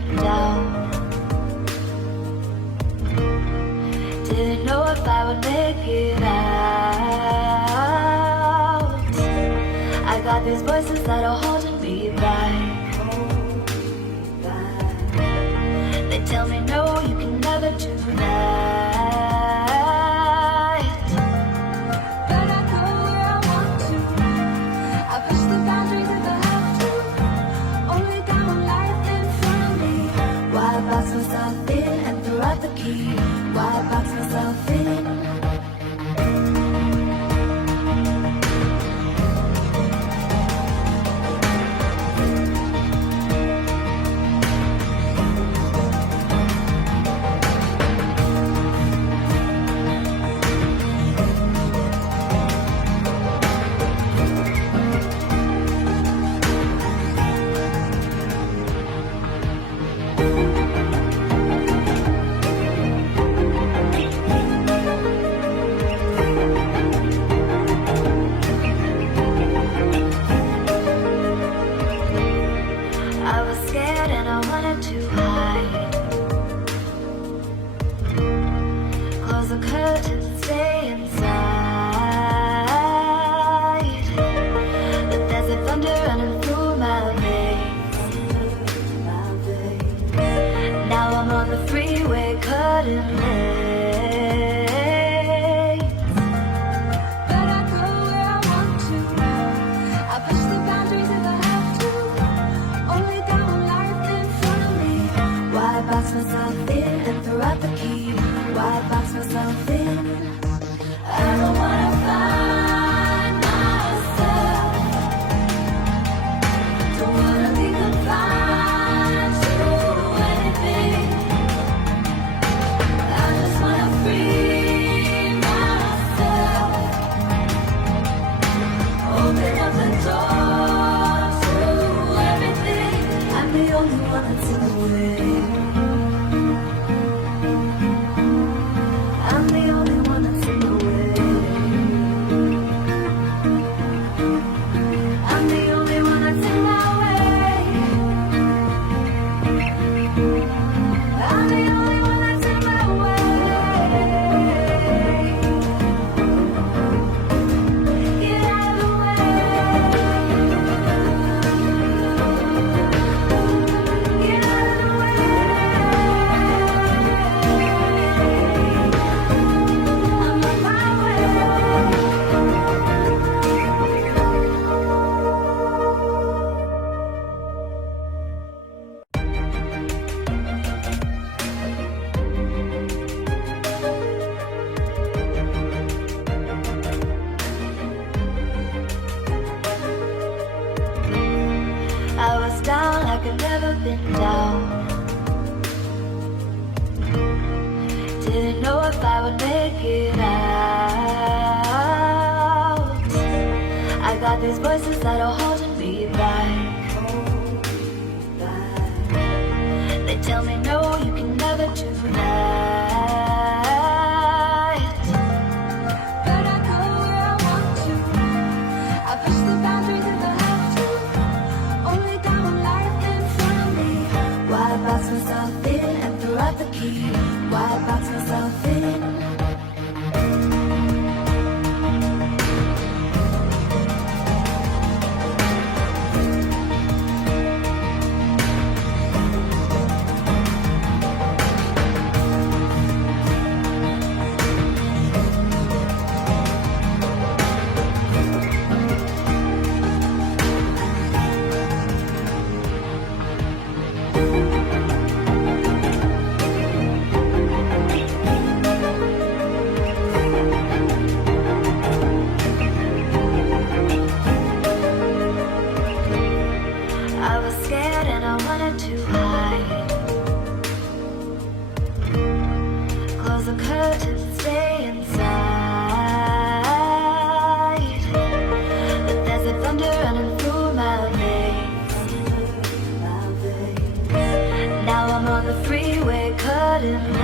been down. Didn't know if I would make it out. I got these voices that are holding me back. They tell me no, you can never do that. But I go where I want to. I push the boundaries if I have to. Only got one life in front of me. Why box myself in and throw out the key? Why box myself in? I was scared and I wanted to hide. Close the curtains and stay inside. But there's a thunder running through my veins. Now I'm on the freeway cutting lanes. But I go where I want to. I push the boundaries if I have to. Only got one life in front of me. Why box myself in and throw out the key? Why box myself in? I don't wanna find myself. Don't wanna be confined to anything. I just wanna free myself. Open up the door to everything. I'm the only one that's in the way. I'm the only one that's in the way. I'm the only one that's in my way. I'm the only one that's in my way. Get out of the way. Get out of the way. I'm on my way. I was down like I'd never been down. Didn't know if I would make it out. I got these voices that are holding me back. They tell me no, you can never do that. But I go where I want to. I push the boundaries if I have to. Only got one life in front of me. Why box myself in and throw out the key? Why box myself in? I was scared and I wanted to hide. Close the curtains and stay inside. But there's a thunder running through my veins. Now I'm on the freeway cutting lanes.